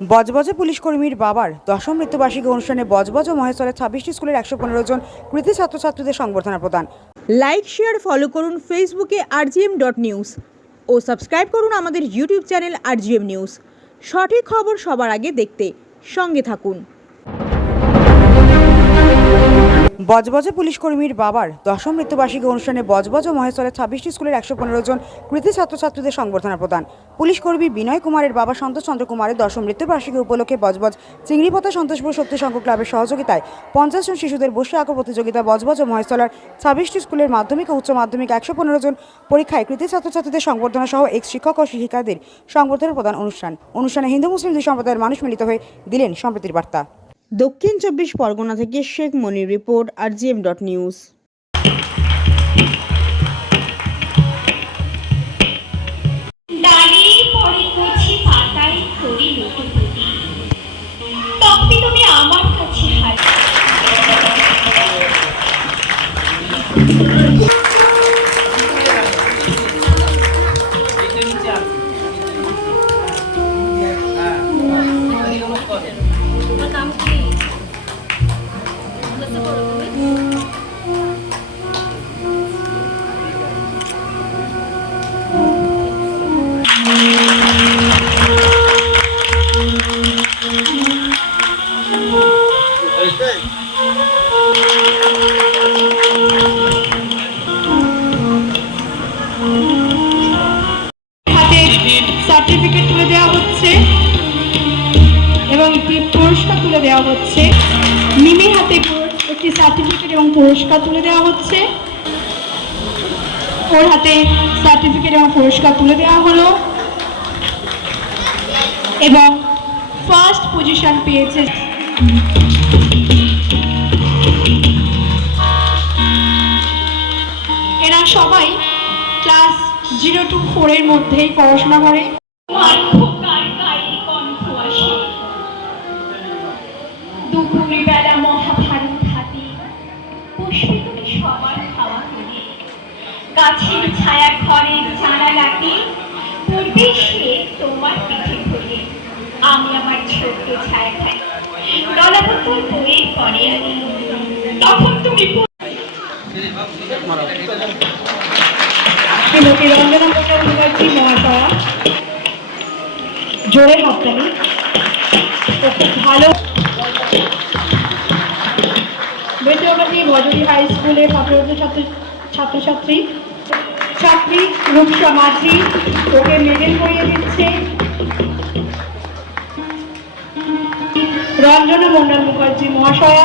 বজবজে police কর্মীর বাবার দশম মৃত্যুবার্ষিকী অনুষ্ঠানে বজবজ মহেশ্বরের ছাব্বিশটি স্কুলের একশো পনেরো জন কৃতি ছাত্রছাত্রীদের সংবর্ধনা প্রদান। লাইক শেয়ার ফলো করুন ফেসবুকে আর আরজিএম ডট নিউজ ও সাবস্ক্রাইব করুন আমাদের ইউটিউব চ্যানেল আর আরজিএম নিউজ সঠিক খবর সবার আগে দেখতে সঙ্গে থাকুন। বজবজে পুলিশ কর্মীর বাবার দশম মৃত্যুবার্ষিকী অনুষ্ঠানে বজবজ ও মহেশ্বরের ছাব্বিশটি স্কুলের একশো পনেরো জন কৃতি ছাত্রছাত্রীদের সংবর্ধনা প্রদান। পুলিশ কর্মী বিনয় কুমারের বাবা সন্তোষ চন্দ্র কুমারের দশম মৃত্যুবার্ষিকী উপলক্ষে বজবজ চিংড়িপথা সন্তোষপুর শক্তি সংঘ ক্লাবের সহযোগিতায় পঞ্চাশ জন শিশুদের বসে আঁকো প্রতিযোগিতা বজবজ ও মহেশ্বলার ছাব্বিশটি স্কুলের মাধ্যমিক ও উচ্চ মাধ্যমিক একশো পনেরো জন পরীক্ষায় কৃতি ছাত্রছাত্রীদের সংবর্ধনা সহ এক শিক্ষক ও শিক্ষিকাদের সংবর্ধনা প্রদান অনুষ্ঠান। অনুষ্ঠানে হিন্দু, মুসলিম দুই সম্প্রদায়ের মানুষ মিলিত হয়ে দিলেন সম্প্রীতির বার্তা। দক্ষিণ চব্বিশ পরগনা থেকে Sheikh Monir report R GM dot news. হাতে পুরস্কার তুলে দেওয়া হচ্ছে। ওর হাতে সার্টিফিকেট এবং পুরস্কার তুলে দেওয়া হলো। এবং ফার্স্ট পজিশন পেয়েছে। এরা সবাই ক্লাস জিরো টু ফোরের মধ্যেই পড়াশোনা করে। গাছের ছায়া ঘরের জানালাতে পড়বে সে তোমার পিঠে ধরে আমি আমার ছোট্ট ছায়া খাই। দলাবতল বইয়ের পরে আমি তখন তুমি শ্রীমতী রঞ্জনা মুখার্জি মহাশয়া, জোরে হাততালি ভালো। বেসরকারি ভজরি হাই স্কুলের ছাত্র ছাত্র ছাত্রছাত্রী ছাত্রী রূপসা মাঝি ওকে মেডেল করিয়ে দিচ্ছে। রঞ্জনা মন্ডল মুখার্জি মহাশয়া।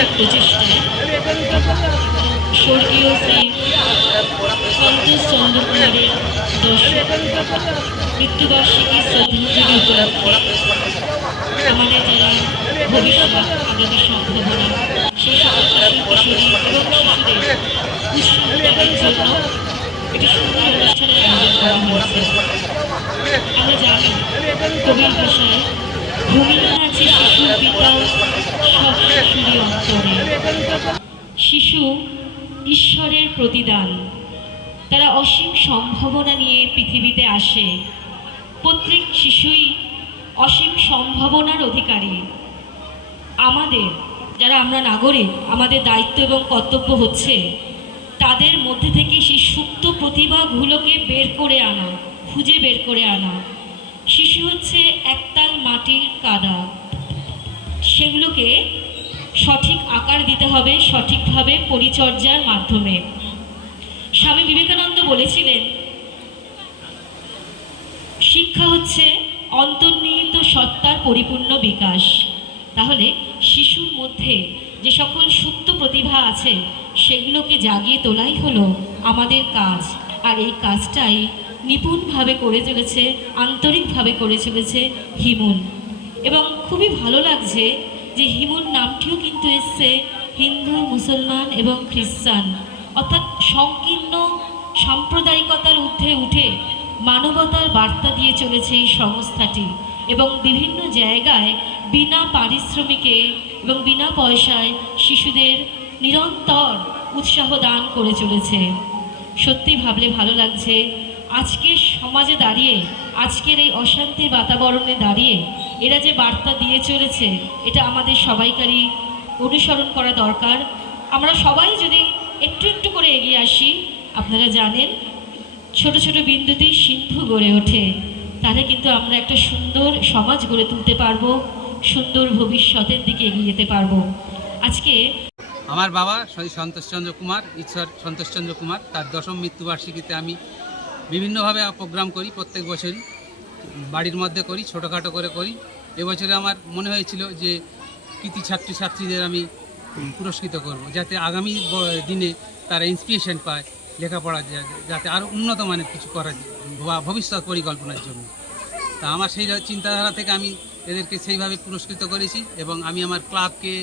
আন্তরিক স্বর্গীয় শ্রী সন্তোষ চন্দ্র কুমারের দর্শক, মৃত্যুবার্ষিকী শ্রদ্ধাঞ্জলি উপলক্ষে আমাদের যারা ভবিষ্যৎ শিশুদের উৎসাহ জন্য সুন্দর অনুষ্ঠানের আয়োজন করা হয়েছে। আমরা জানি কবির ভাষায় শিশু ঈশ্বরের প্রতিদান। তারা অসীম সম্ভাবনা নিয়ে পৃথিবীতে আসে। প্রত্যেক শিশুই অসীম সম্ভাবনার অধিকারী। আমাদের, যারা আমরা নাগরিক, আমাদের দায়িত্ব এবং কর্তব্য হচ্ছে তাদের মধ্যে থেকে সেই সুপ্ত প্রতিভাগুলোকে বের করে আনা, খুঁজে বের করে আনা। শিশু হচ্ছে একতাল মাটির কাদা। সেগুলোকে সঠিক আকার দিতে হবে, সঠিকভাবে পরিচর্যার মাধ্যমে। স্বামী বিবেকানন্দ বলেছিলেন, শিক্ষা হচ্ছে অন্তর্নিহিত সত্তার পরিপূর্ণ বিকাশ। তাহলে শিশুর মধ্যে যে সকল সুপ্ত প্রতিভা আছে, সেগুলোকে জাগিয়ে তোলাই হলো আমাদের কাজ। আর এই কাজটাই নিপুণভাবে করে চলেছে, আন্তরিকভাবে করে চলেছে হিমুন। এবং খুবই ভালো লাগছে যে হিমুন নামটিও কিন্তু এসছে হিন্দু, মুসলমান এবং খ্রিস্টান। অর্থাৎ সংকীর্ণ সাম্প্রদায়িকতার ঊর্ধ্বে উঠে মানবতার বার্তা দিয়ে চলেছে এই সংস্থাটি এবং বিভিন্ন জায়গায় বিনা পারিশ্রমিকে এবং বিনা পয়সায় শিশুদের নিরন্তর উৎসাহ দান করে চলেছে। সত্যি ভাবলে ভালো লাগছে। আজকের সমাজে দাঁড়িয়ে, আজকের এই অশান্তির বাতাবরণে দাঁড়িয়ে এরা যে বার্তা দিয়ে চলেছে, এটা আমাদের সবাইকারই অনুসরণ করা দরকার। আমরা সবাই যদি একটু একটু করে এগিয়ে আসি, আপনারা জানেন, ছোট ছোট বিন্দুতেই সিন্ধু গড়ে ওঠে। তাহলে কিন্তু আমরা একটা সুন্দর সমাজ গড়ে তুলতে পারব, সুন্দর ভবিষ্যতের দিকে এগিয়ে যেতে পারব। আজকে আমার বাবা শহীদ সন্তোষচন্দ্র কুমার, ঈশ্বর সন্তোষচন্দ্র কুমার। তার দশম মৃত্যুবার্ষিকীতে আমি বিভিন্নভাবে প্রোগ্রাম করি, প্রত্যেক বছরই। বাড়ির মধ্যে করি, ছোটোখাটো করে করি। এবছরে আমার মনে হয়েছিল যে কৃতি ছাত্রী ছাত্রীদের আমি পুরস্কৃত করব, যাতে আগামী দিনে তারা ইন্সপিরেশন পায় লেখাপড়া যাতে আরও উন্নত মানের কিছু করা যায় বা ভবিষ্যৎ পরিকল্পনার জন্য। তা আমার সেই চিন্তাধারা থেকে আমি এদেরকে সেইভাবে পুরস্কৃত করেছি এবং আমি আমার ক্লাবকে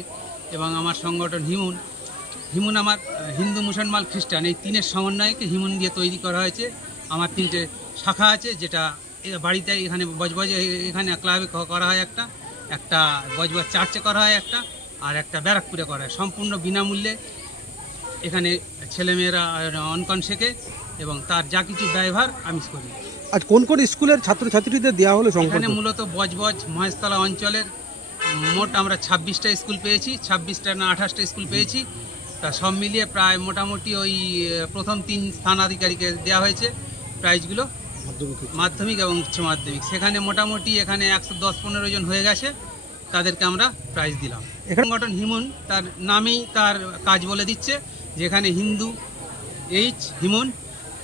এবং আমার সংগঠন হিমুন। হিমুন আমার হিন্দু মুসলমান খ্রিস্টান এই তিনের সমন্বয়কে হিমুন দিয়ে তৈরি করা হয়েছে। আমার তিনটে শাখা আছে যেটা বাড়িতে এখানে বজবজে এখানে ক্লাবে করা হয় একটা একটা বজবজ চার্চে করা হয় একটা আর একটা ব্যারাকপুরে করা হয়। সম্পূর্ণ বিনামূল্যে এখানে ছেলেমেয়েরা অনকন শেখে এবং তার যা কিছু ব্যয়ভার আমি করি। আজ কোন কোন স্কুলের ছাত্রছাত্রীদের দেওয়া হলো এখানে মূলত বজবজ মহেশতলা অঞ্চলের মোট আমরা ছাব্বিশটা স্কুল পেয়েছি ছাব্বিশটা না আঠাশটা স্কুল পেয়েছি। তা সব মিলিয়ে প্রায় মোটামুটি ওই প্রথম তিন স্থানাধিকারীকে দেওয়া হয়েছে প্রাইজগুলো। মাধ্যমিক এবং উচ্চ মাধ্যমিক। সেখানে মোটামুটি এখানে একশো দশ পনেরো জন হয়ে গেছে তাদেরকে আমরা প্রাইজ দিলাম। এখানে- সংগঠন হিমুন তার নামেই তার কাজ বলে দিচ্ছে যেখানে হিন্দু এইচ হিমুন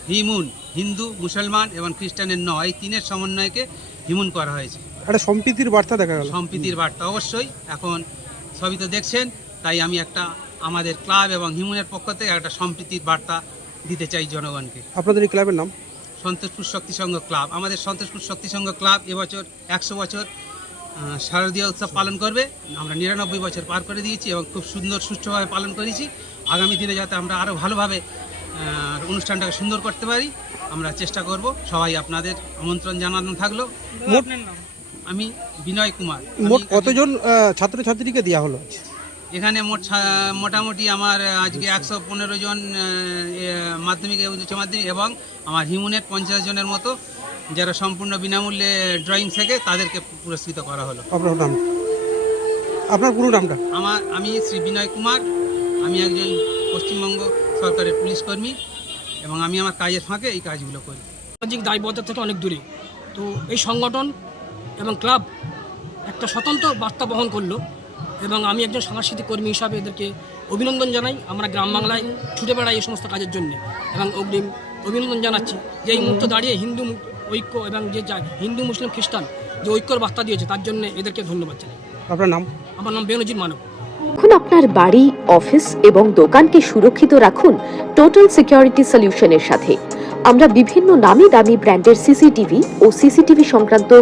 হিমুন হিন্দু মুসলমান এবং খ্রিস্টানের ন এই তিনের সমন্বয়কে হিমুন করা হয়েছে। একটা সম্প্রীতির বার্তা দেখা গেল। সম্প্রীতির বার্তা অবশ্যই। এখন সবই তো দেখছেন তাই আমি একটা আমাদের ক্লাব এবং হিমুনের পক্ষ থেকে একটা সম্প্রীতির বার্তা দিতে চাই জনগণকে। আপনাদের এই ক্লাবের নাম? সন্তোষপুর শক্তি সংঘ ক্লাব। আমাদের সন্তোষপুর শক্তি সংঘ ক্লাব এবছর একশো বছর শারদীয় উৎসব পালন করবে। আমরা নিরানব্বই বছর পার করে দিয়েছি এবং খুব সুন্দর সুষ্ঠুভাবে পালন করেছি। আগামী দিনে যাতে আমরা আরও ভালোভাবে অনুষ্ঠানটাকে সুন্দর করতে পারি আমরা চেষ্টা করব। সবাই আপনাদের আমন্ত্রণ জানানো থাকল। আমি বিনয় কুমার। মোট কতজন ছাত্রছাত্রীকে দেওয়া হলো এখানে মোট ছা- মোটামুটি আমার আজকে একশো পনেরো জন মাধ্যমিক এবং উচ্চ মাধ্যমিক এবং আমার হিমুনের পঞ্চাশ জনের মতো যারা সম্পূর্ণ বিনামূল্যে ড্রয়িং শেখে তাদেরকে পুরস্কৃত করা হলো। আপনার নাম? আপনার পুরো নামটা? আমার আমি শ্রী বিনয় কুমার আমি একজন পশ্চিমবঙ্গ সরকারের পুলিশ কর্মী এবং আমি আমার কাজের ফাঁকে এই কাজগুলো করি। সামাজিক দায়বদ্ধতা থেকে অনেক দূরে। তো এই সংগঠন এবং ক্লাব একটা স্বতন্ত্র বার্তা বহন করল এবং আমি একজন সাংস্কৃতিক কর্মী হিসাবে এদেরকে অভিনন্দন জানাই। আমরা গ্রাম বাংলায় ছুটে বেড়াই এই সমস্ত কাজের জন্য এবং অগ্রিম অভিনন্দন জানাচ্ছি যে এই মুহূর্তে দাঁড়িয়ে হিন্দু ঐক্য এবং যে যা- হিন্দু মুসলিম খ্রিস্টান যে ঐক্যর বার্তা দিয়েছে তার জন্য এদেরকে ধন্যবাদ জানাই। আপনার নাম? আমার নাম বেনজির মানব। এখন আপনার বাড়ি অফিস এবং দোকানকে সুরক্ষিত রাখুন টোটাল সিকিউরিটি সলিউশনের সাথে। আমরা বিভিন্ন নামি দামি ব্র্যান্ডের সিসিটিভি ও সিসিটিভি সংক্রান্ত